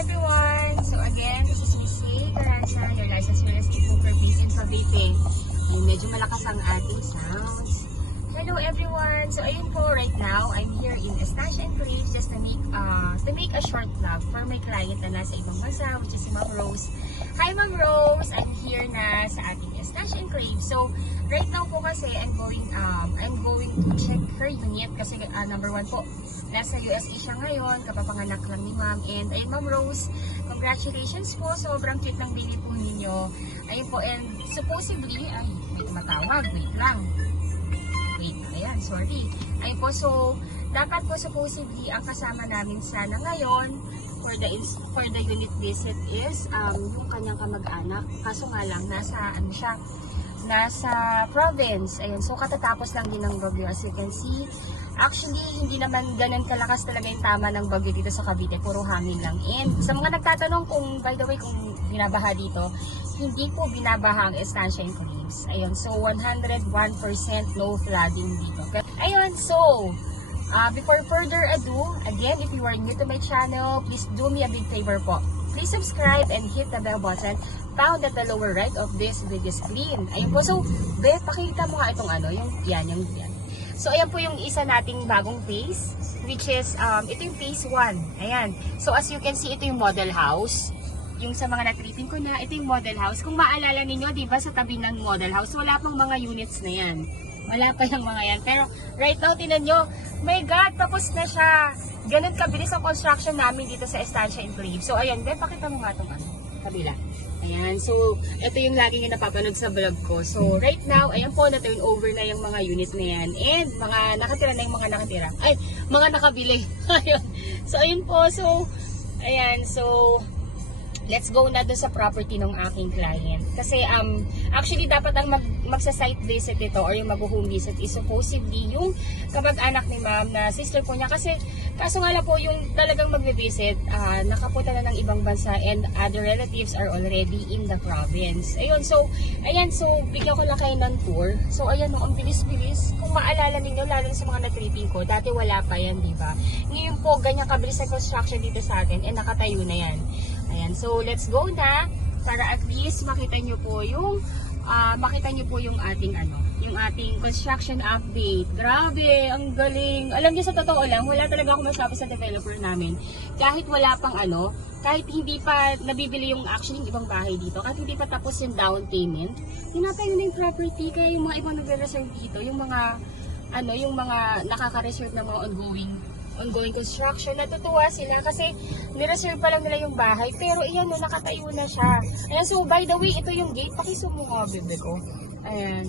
everyone! So again, this is Miss Hay Caranza, your licensed real estate broker based in Cavite. Ay, medyo malakas ang ating sounds. Hello everyone! So ayun po, right now, I'm here in Estancia Enclaves just to make a short vlog for my client na nasa ibang bansa, which is si Ma'am Rose. Hi Ma'am Rose! I'm here na sa ating Estancia Enclaves. So right now po kasi I'm going to check her unit kasi number one po, nasa USA siya ngayon, kapapanganak lang ni Ma'am. And ayun Ma'am Rose, congratulations po, sobrang cute ng baby po ninyo. Ayun po, and supposedly, ay, may tumatawag, wait lang. Ayan, sorry. Ayun po, so, dapat po supposedly ang kasama namin sana ngayon for the unit visit is yung kanyang kamag-anak. Kaso nga lang, nasa province. Ayun, so katatapos lang din ng bagyo. As you can see, actually, hindi naman ganun kalakas talaga yung tama ng bagyo dito sa Cavite. Puro hangin lang. And sa mga nagtatanong kung, by the way, kung binabaha dito, hindi po binabaha ang Estancia Enclaves. Ayun, so 101% no flooding dito. Ayun, so, before further ado, again, if you are new to my channel, please do me a big favor po. Please subscribe and hit the bell button found at the lower right of this video screen. Ayun po, so, pakita mo nga itong yung yan. So, ayan po yung isa nating bagong phase, which is, ito yung phase 1. Ayan. So, as you can see, ito yung model house. Yung sa mga na-treating ko na, ito yung model house. Kung maalala ninyo, di ba sa tabi ng model house, wala pang mga units na yan. Wala pa yung mga yan. Pero, right now, tinan nyo, my God, tapos na siya. Ganun kabilis ang construction namin dito sa Estancia Enclaves. So, ayan, pakita mo nga itong kabila. Ayan, so, ito yung laging yung napapanood sa vlog ko. So, right now, ayan po, na-turn over na yung mga unit na yan. And, mga nakatira na yung mga nakatira. Ay, mga nakabili. Ayun. So, ayun po. So, ayan, so, let's go na doon sa property ng aking client. Kasi, actually, dapat ang magsa-site visit ito or yung mag-home visit is supposedly yung kamag-anak ni ma'am na sister po niya. Kasi, kaso nga lang po, yung talagang mag-visit, nakapunta na ng ibang bansa and other relatives are already in the province. Ayun, so, bigyan ko lang kayo ng tour. So, ayan, ang bilis-bilis. Kung maalala ninyo, lalo sa mga na-treating ko, dati wala pa yan, di ba? Ngayon po, ganyan kabilis na construction dito sa atin and nakatayo na yan. Ayan, so let's go na para at least makita nyo po yung ating construction update. Grabe, ang galing. Alam niyo sa totoo lang, wala talaga ako masabi sa developer namin. Kahit wala pang kahit hindi pa nabibili yung actually yung ibang bahay dito, kahit hindi pa tapos yung down payment, tinatayo na yung property. Kaya yung mga ibang nagre-reserve dito, yung mga nakaka-reserve na mga ongoing construction, natutuwa sila kasi nireserve pa lang nila yung bahay, pero iyan nakatayo na siya. Ayan, so by the way, ito yung gate, pakisumo ko bebe ko. Ayan,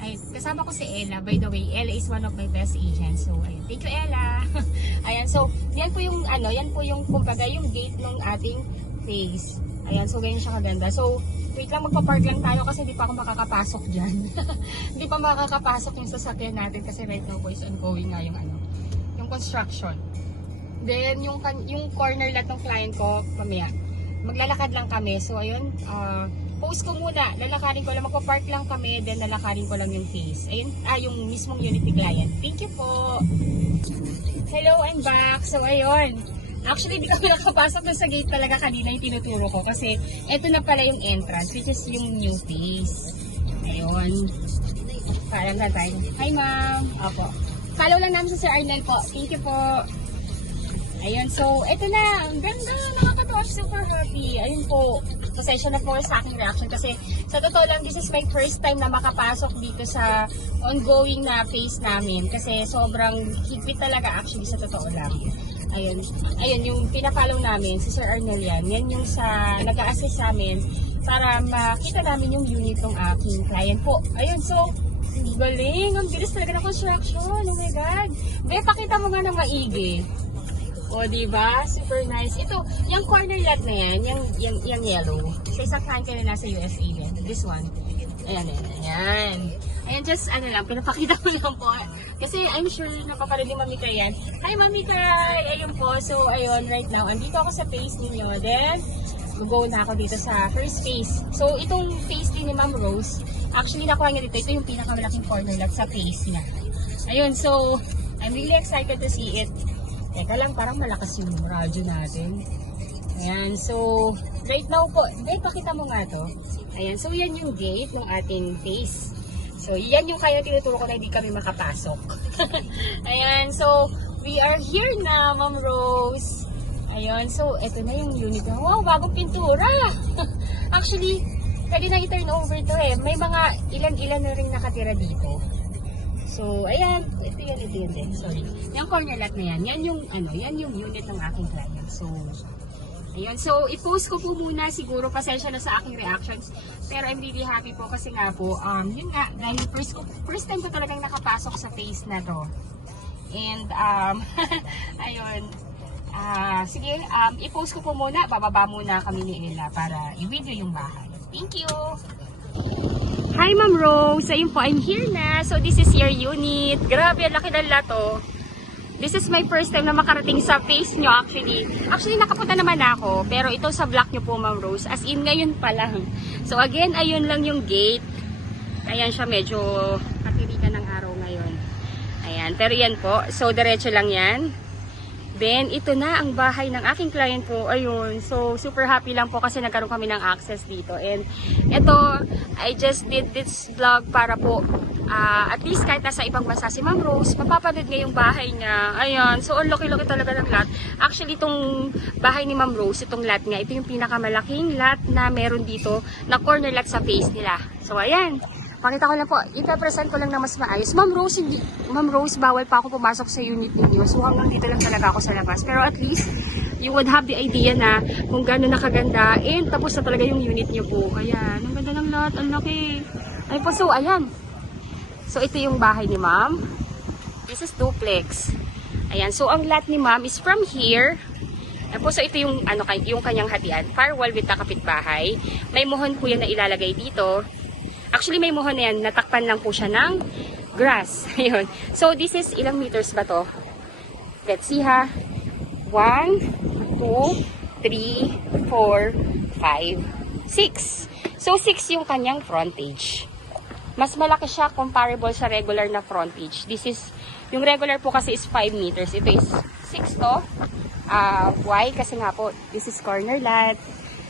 ay, kasama ko si Ella, by the way. Ella is one of my best agents, so ayan, thank you Ella. Ayan, so yan po yung kumbaga yung gate ng ating phase. Ayan, so ganyan siya kaganda. So wait lang, magpa-park lang tayo kasi hindi pa ako makakapasok dyan. Hindi pa makakapasok yung sasakyan natin kasi right now po is ongoing nga yung construction. Then, yung corner lot ng client ko, mamaya, maglalakad lang kami. So, ayun, post ko muna. Lalakarin ko lang, magpa-park lang kami, then lalakarin ko lang yung phase. Ayun, yung mismong unit ni client. Thank you po! Hello, I'm back. So, ayun. Actually, di kami nakapasok doon sa gate talaga kanina yung tinuturo ko kasi ito na pala yung entrance, which is yung new phase. Ayun. Parang na tayo. Hi, ma'am. Opo. Follow lang namin sa Sir Arnel po. Thank you po. Ayun, so, ito na. Ang ganda. Nakakatawa. Super happy. Ayun po. Pasensya na po sa aking reaction kasi sa totoo lang, this is my first time na makapasok dito sa ongoing na phase namin kasi sobrang higpit talaga actually sa totoo lang. Ayun, yung pina-follow namin, si Sir Arnel yan. Yan yung sa nag-a-assist sa amin para makita namin yung unit ng aking client po. Ayun, so, galing, ang bilis talaga ng construction. Oh my God. Pakita mo nga ng maigi. O, diba? Super nice. Ito, yung corner lot na yan, yung yellow. Sa isang client ka na nasa USA din. This one. Ayan. Ayan, just pinapakita ko lang po. Kasi I'm sure napapanood ni Mami Kay yan. Hi, Mami Kay! Ayun po. So, ayun, right now, andito ako sa phase ninyo. Then, go na ako dito sa first phase. So, itong phase din ni Ma'am Rose, actually, nakuha niya dito. Ito yung pinakamalaking corner lot sa phase niya. Ayun, so, I'm really excited to see it. Teka lang, parang malakas yung radyo natin. Ayan, so, right now po, pakita mo nga to. Ayan, so yan yung gate ng ating phase. So, yan yung kaya tinuturo ko na hindi kami makapasok. Ayan, so, we are here na, Ma'am Rose. Ayan, so, eto na yung unit. Wow, bagong pintura. Actually, pwede na i-turn over to eh. May mga ilan-ilan na rin nakatira dito. So, ayan, ito yun din. Sorry. Yung corner lot na yan, yan yung unit ng aking client. So, ayan. So, i-post ko po muna siguro, pasensya na sa aking reactions. Pero I'm really happy po kasi nga po, yun nga, dahil first time ko talagang nakapasok sa phase na to. And, ayun. Sige, i-post ko po muna, bababa muna kami ni Ella para i-video yung bahay. Thank you! Hi Ma'am Rose! Ayun po, I'm here na. So this is your unit. Grabe, laki ng lato. This is my first time na makarating sa phase nyo actually. Actually, nakapunta naman ako. Pero ito sa block nyo po Ma'am Rose. As in, ngayon pa lang. So again, ayun lang yung gate. Ayan siya, medyo katirikan ng araw ngayon. Ayan, pero yan po. So, diretso lang yan. Then, ito na ang bahay ng aking client po. Ayun. So, super happy lang po kasi nagkaroon kami ng access dito. And, ito, I just did this vlog para po, at least kahit nasa ibang bansa si Ma'am Rose, mapapanood niya yung bahay niya. Ayan. So, ang laki-laki talaga ng lot. Actually, itong bahay ni Ma'am Rose, itong lot niya, ito yung pinakamalaking lot na meron dito na corner lot sa face nila. So, ayan. Pakita ko lang po, ipapresent ko lang na mas maayos. Ma'am Rose, bawal pa ako pumasok sa unit ninyo. So hanggang dito lang talaga ako sa labas. Pero at least, you would have the idea na kung gano'n nakaganda. And tapos na talaga yung unit niyo po. Ayan, ang ganda ng lot, ang laki. Ay po, so ayan. So ito yung bahay ni Ma'am. This is duplex. Ayan, so ang lot ni Ma'am is from here. Ayan po, so ito yung, yung kanyang hatian. Firewall with kapitbahay. May muhon po yan na ilalagay dito. Actually, may muhon na yan. Natakpan lang po siya ng grass. Ayun. So, this is ilang meters ba to? Let's see ha. 1, 2, 3, 4, 5, 6. So, 6 yung kanyang frontage. Mas malaki siya comparable sa regular na frontage. This is, yung regular po kasi is 5 meters. Ito is 6 to. Why? Kasi nga po, this is corner lot.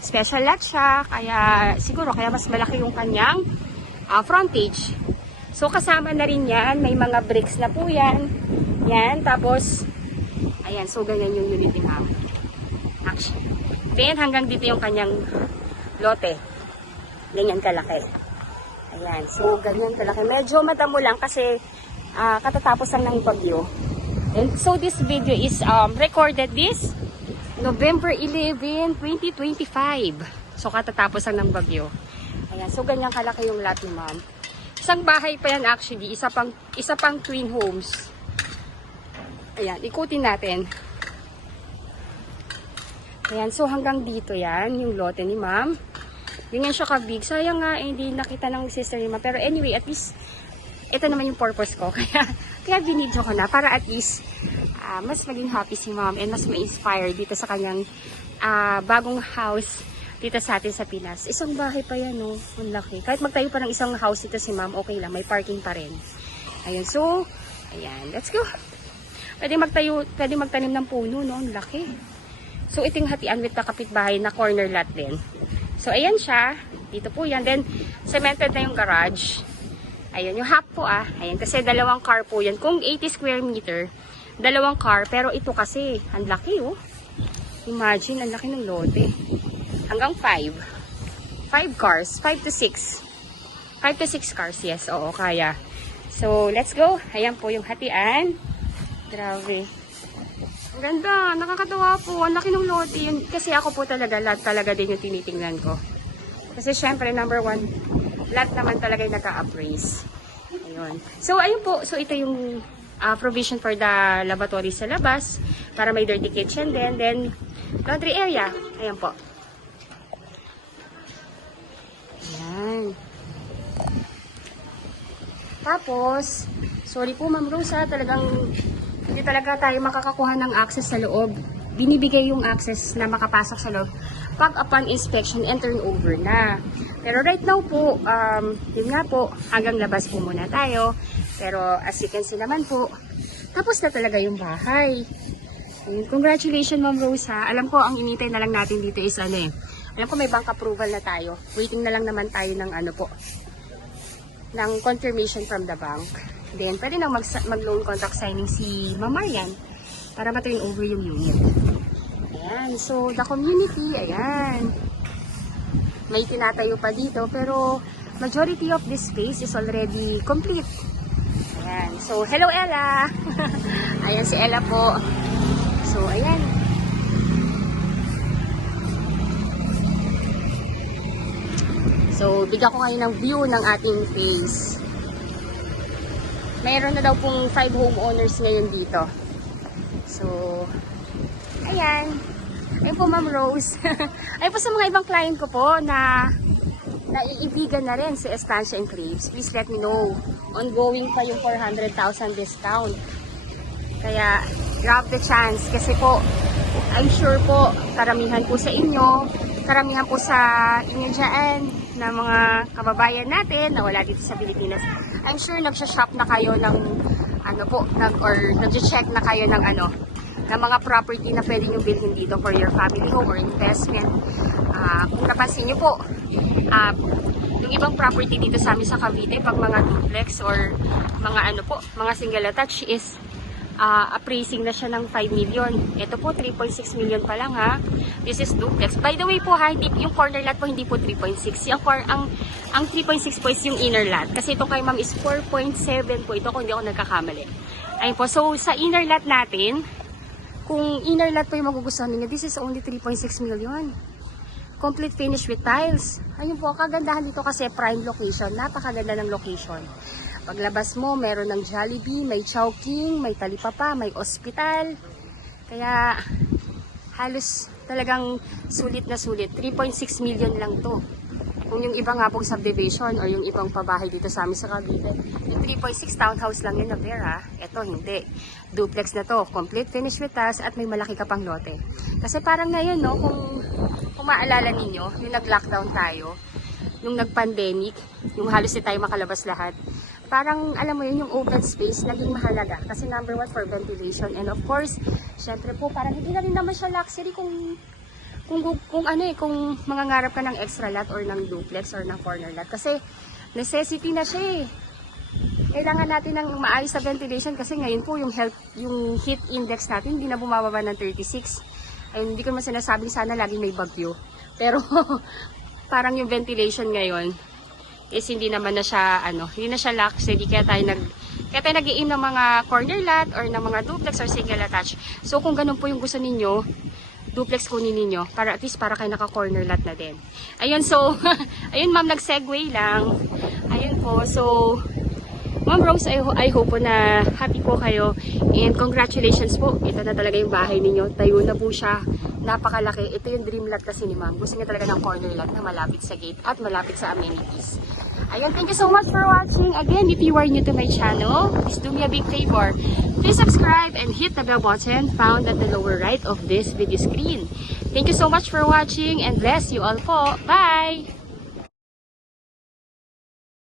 Special lot siya. Kaya, siguro, kaya mas malaki yung kanyang frontage. So, kasama na rin yan. May mga bricks na po yan. Yan. Tapos, ayan. So, ganyan yung unit ni Ma'am. Actually. Then, hanggang dito yung kanyang lote. Ganyan kalaki. Ayan. So, ganyan kalaki. Medyo madamo lang kasi katatapos lang ng bagyo. And so, this video is recorded this November 11, 2025. So, katatapos lang ng bagyo. Ayan, so ganyan kalaki yung lot ni Ma'am. Isang bahay pa yan actually, isa pang twin homes. Ayan, ikutin natin. Ayan, so hanggang dito yan, yung lote ni Ma'am. Ganyan siya ka-big. Sayang nga, hindi nakita ng sister ni Ma'am. Pero anyway, at least, ito naman yung purpose ko. Kaya binidyo ko na para at least, mas maging happy si Ma'am and mas ma-inspire dito sa kanyang bagong house dito sa atin sa Pinas. Isang bahay pa yan, no? Ang laki. Kahit magtayo pa ng isang house dito si Ma'am, okay lang. May parking pa rin. Ayun, so, ayan. Let's go. Pwede magtanim ng puno, no? Ang laki. So, ito yung hatian with kapitbahay na corner lot din. So, ayan siya. Dito po yan. Then, cemented na yung garage. Ayun, yung half po Ayan, kasi dalawang car po yan. Kung 80 square meter, dalawang car. Pero ito kasi, ang laki, oh. Imagine, ang laki ng lote. Hanggang 5. 5 cars. 5 to 6. 5 to 6 cars, yes. Oo, kaya. So, let's go. Ayan po yung hatian. Grabe. Ang ganda. Nakakatawa po. Ang laki ng lote. Yun, kasi ako po talaga, lot talaga din yung tinitingnan ko. Kasi syempre, number 1, lot naman talaga yung naka-appraise. Ayun. So, ayun po. So, ito yung provision for the lavatory sa labas. Para may dirty kitchen din. Then, laundry area. Ayan po. Ayan. Tapos, sorry po Ma'am Rosa, talagang hindi talaga tayo makakakuha ng access sa loob. Binibigay yung access na makapasok sa loob pag upon inspection and turnover na. Pero right now po, yun nga po, hanggang labas po muna tayo. Pero as you can see naman po, tapos na talaga yung bahay. Ayun, congratulations, Ma'am Rose, ha. Alam ko, ang inintay na lang natin dito is ano eh. Alam ko may bank approval na tayo. Waiting na lang naman tayo ng ano po, ng confirmation from the bank. Then, pwede nang mag-loan contract signing si Ma'am Marian para ma-turn over yung unit. Ayan, so the community, ayan. May tinatayo pa dito, pero majority of this space is already complete. Ayan, so hello Ella! Ayan si Ella po. So, ayan. So, bigyan ko kayo ng view ng ating face. Mayroon na daw pong 5 homeowners ngayon dito. So, ayan. Ayun po, Ma'am Rose. Ayun po sa mga ibang client ko po na naiibigan na rin si Estancia Enclaves. Please let me know. Ongoing pa yung 400,000 discount. Kaya, grab the chance. Kasi po, I'm sure po, karamihan po sa inyo dyan, na mga kababayan natin na wala dito sa Pilipinas. I'm sure nagsha-shop na kayo ng, nag-check na kayo ng ng mga property na pwede nyo bilhin dito for your family home or investment. Kung napansin nyo po, yung ibang property dito sa amin sa Cavite, pag mga duplex or mga mga single attached is appraising na siya ng 5 million. Ito po 3.6 million pa lang, ha. This is duplex. By the way po, ha, hindi, yung corner lot po hindi po 3.6. Ang 3.6 po is yung inner lot. Kasi ito kay ma'am is 4.7 po ito kung hindi ako nagkakamali. Ayun po. So sa inner lot natin, kung inner lot po yung magugustuhan niyo, this is only 3.6 million. Complete finish with tiles. Ayun po, kagandahan dito kasi prime location. Napakaganda ng location. Paglabas mo, meron ng Jollibee, may Chowking, may Talipapa, may ospital. Kaya halos talagang sulit na sulit. 3.6 million lang to. Kung yung iba nga pong subdivision or yung ibang pabahay dito sa amin sa Cavite, yung 3.6 townhouse lang yun na Vera. Ito hindi. Duplex na to. Complete finish with tiles at may malaki ka pang lote. Kasi parang ngayon, no, kung maalala ninyo, yung nag-lockdown tayo, nung nag-pandemic, yung halos di tayo makalabas lahat, parang alam mo yun, yung open space naging mahalaga kasi number 1 for ventilation, and of course syempre po parang hindi na rin naman siya luxury kung mangangarap ka ng extra lot or ng duplex or ng corner lot, kasi necessity na siya eh. Kailangan natin ng maayos sa ventilation kasi ngayon po yung heat index natin hindi na bumababa ng 36. Ay, hindi ko naman sinasabing sana laging may bagyo, pero parang yung ventilation ngayon is hindi naman na siya hindi na siya luxury, kaya tayo nag-i-aim ng mga corner lot or ng mga duplex or single attached. So kung ganun po yung gusto ninyo, duplex kunin ninyo para at least para kayo naka-corner lot na din. Ayun, so ayun ma'am, nag-segue lang. Ayun po, so Ma'am Rose, I hope po na happy po kayo and congratulations po. Ito na talaga yung bahay ninyo. Tayo na po siya. Napakalaki. Ito yung dream lot kasi ni ma'am. Gusto niya talaga ng corner lot na malapit sa gate at malapit sa amenities. Ayun, thank you so much for watching. Again, if you are new to my channel, please do me a big favor. Please subscribe and hit the bell button found at the lower right of this video screen. Thank you so much for watching and bless you all po. Bye!